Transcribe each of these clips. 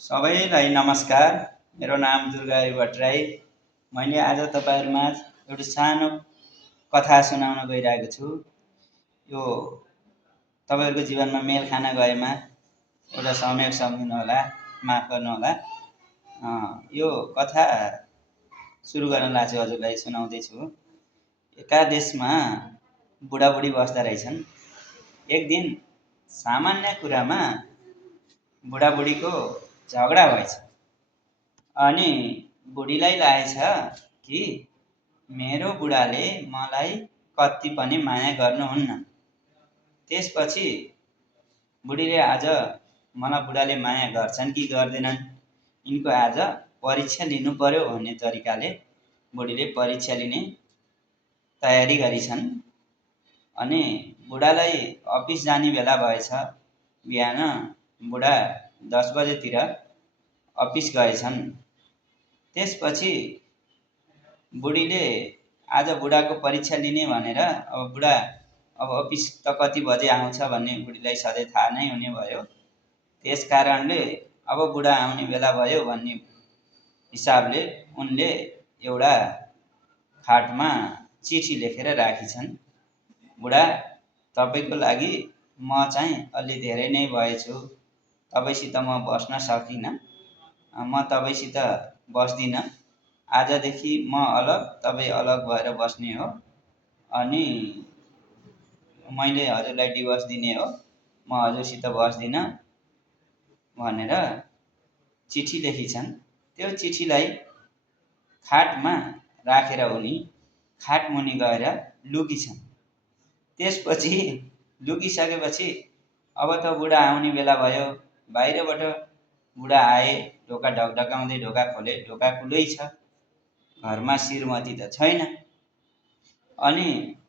सबैलाई नमस्कार। मेरो नाम दुर्गाहरी भट्टराई। मैले आज तपाईहरुमा एउटा सानो कथा सुनाउन गइरहेको छु। यो तपाईहरुको जीवनमा मेल खान गएमा एउटा संयोग सम्झिनु होला, माफ गर्नु होला। यो कथा सुरु गर्न लाग्छु, हजुरलाई सुनाउँदै छु। एका देशमा बुढाबुढी बस्दा रहेछन्। एक दिन सामान्य कुरामा बुढाबुढीको झगडा भएछ। अनि बुढीलाई लागेछ कि मेरो बुढाले मलाई कति पनि माया गर्नुहुन्न। त्यसपछि बुढीले आज मलाई बुढाले माया गर्छन् कि गर्दैनन्, यिनको आज परीक्षा लिनु पर्यो भन्ने तरिकाले बुढीले परीक्षा लिने तयारी गरिछन्। अनि बुढालाई अफिस जाने बेला भएछ। बिहान बुढा 10 बजेतिर अफिस गएछन्। त्यसपछि बुढीले आज बुढाको परीक्षा लिने भनेर अब बुढा अफिस त कति बजे आउँछ भन्ने बुढीलाई सधैँ थाहा नै हुने भयो। त्यस कारणले अब बुढा आउने बेला भयो भन्ने हिसाबले उनले एउटा खाटमा चिठी लेखेर राखिछन्। बुढा, तपाईको लागि म चाहिँ अलि धेरै नै भएछु। तपाईसित म बस्न सकिन। म तपाईसित बस्दिन। आजदेखि म अलग, तपाई अलग भएर बस्ने हो। अनि मैले हजुरलाई डिभोर्स दिने हो। म हजुरसित बस्दिन भनेर चिठी लेखिछन्। त्यो चिठीलाई खाटमा राखेर उनी खाटमुनि गएर लुकिछन्। त्यसपछि लुकिसकेपछि अब त बुढा आउने बेला भयो। बाहिरबाट बुढा आए, ढोका ढकढकाउँदै ढोका खोले, ढोका खुलै छ। घरमा श्रीमती त छैन। अनि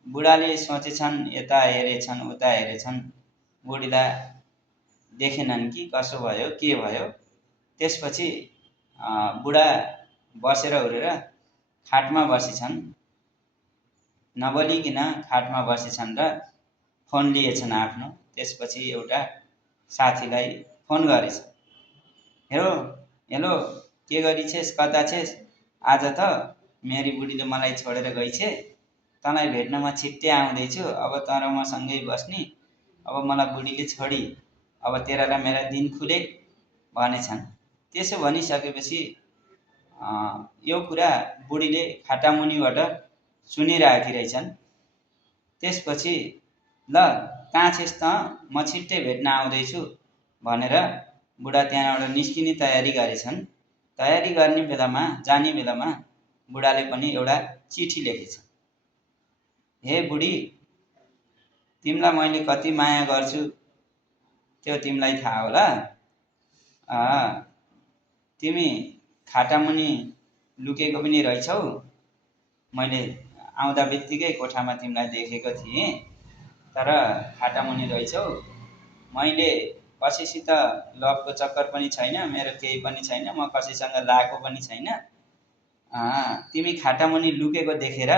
बुढाले सोचेछन्, यता हेरेछन्, उता हेरेछन्, बुढीलाई देखेनन् कि कसो भयो, के भयो। त्यसपछि बुढा बसेर उरेर खाटमा बसेछन्। नबोलिकन खाटमा बसेछन् र फोन लिएछन् आफ्नो। त्यसपछि एउटा साथीलाई फोन गरेछ। हेलो हेलो, के गरिछेस, कता छेस? आज त मेरी बुढीले मलाई छोडेर गइछे। तँलाई भेट्न म छिट्टै आउँदैछु। अब तँ र म सँगै बस्नी। अब मलाई बुढीले छोडी, अब तेरा र मेरा दिन खुले भनेछन्। त्यसो भनिसकेपछि यो कुरा बुढीले खाटामुनिबाट सुनिरहेकी रहेछन्। त्यसपछि ल कहाँ छेस त, म छिट्टै भेट्न आउँदैछु भनेर बुढा त्यहाँबाट निस्किने तयारी गरेछन्। तयारी गर्ने बेलामा, जाने बेलामा बुढाले पनि एउटा चिठी लेखेछ। हे बुढी, तिमीलाई मैले कति माया गर्छु त्यो तिमीलाई थाहा होला। तिमी खाटामुनि लुकेको पनि रहेछौ। मैले आउँदा बित्तिकै कोठामा तिमीलाई देखेको थिएँ, तर खाटामुनि रहेछौ। मैले कसैसित लभको चक्कर पनि छैन, मेरो केही पनि छैन, म कसैसँग लागेको पनि छैन। तिमी खाटामुनि लुकेको देखेर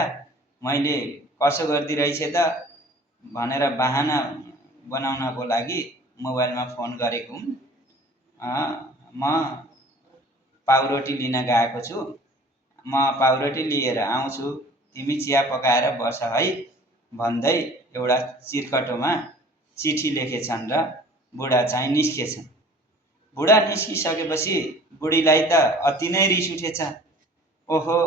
मैले कसो गर्दै रहेछ त भनेर बहाना बनाउनको लागि मोबाइलमा फोन गरेको हुँ। म पाउरोटी लिन गएको छु। म पाउरोटी लिएर आउँछु, तिमी चिया पकाएर बस है भन्दै एउटा चिरकटोमा चिठी लेखेछन् र बुढा चाहिँ निस्केछन्। बुढा निस्किसकेपछि बुढीलाई त अति नै रिस उठेछ। ओहो,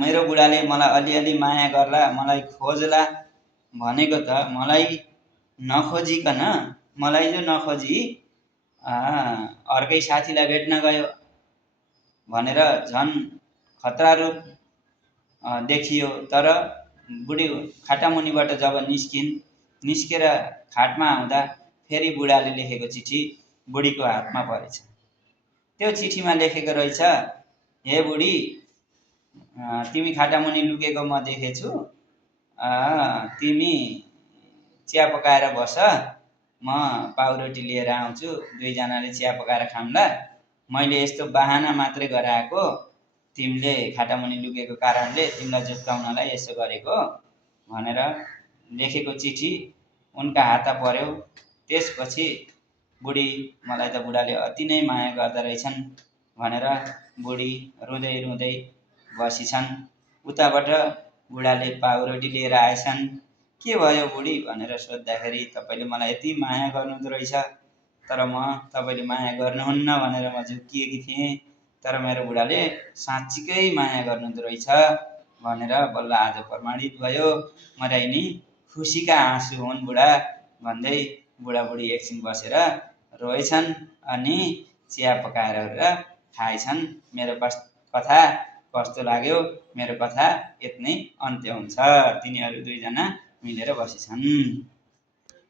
मेरो बुढाले मलाई अलिअलि माया गर्ला, मलाई खोज्ला भनेको त मलाई नखोजिकन, मलाई जो नखोजी अर्कै साथीलाई भेट्न गयो भनेर झन् खतरा रूप देखियो। तर बुढी खाटामुनिबाट जब निस्केर खाटमा आउँदा फेरि बुढाले लेखेको चिठी बुढीको हातमा परेछ। त्यो चिठीमा लेखेको रहेछ, हे बुढी, तिमी खाटामुनि लुकेको म देखेछु। तिमी चिया पकाएर बस, म पाउरोटी लिएर आउँछु, दुईजनाले चिया पकाएर खाउँला। मैले यस्तो बहाना मात्रै गराएको, तिमीले खाटामुनि लुकेको कारणले तिमीलाई जुक्काउनलाई यसो गरेको भनेर लेखेको चिठी उनका हात पर्यो। त्यसपछि बुढी मलाई त बुढाले अति नै माया गर्दा रहेछन् भनेर बुढी रुँदै रुँदै बसिछन्। उताबाट बुढाले पाउरोटी लिएर आएछन्। के भयो बुढी भनेर सोद्धाखेरि तपाईँले मलाई यति माया गर्नुहुँदो रहेछ, तर म तपाईँले माया गर्नुहुन्न भनेर म झुक्किएकी थिएँ, तर मेरो बुढाले साँच्चीकै माया गर्नुहुँदो रहेछ भनेर बल्ल आज प्रमाणित भयो। मराइ नि खुसीका आँसु हुन् बुढा भन्दै बुढाबुढी एकछिन बसेर रोएछन् अनि चिया पकाएर खाएछन्। मेरो कथा कस्तो लाग्यो? मेरो कथा यति नै अन्त्य हुन्छ। तिनीहरू दुईजना मिलेर बसेछन्।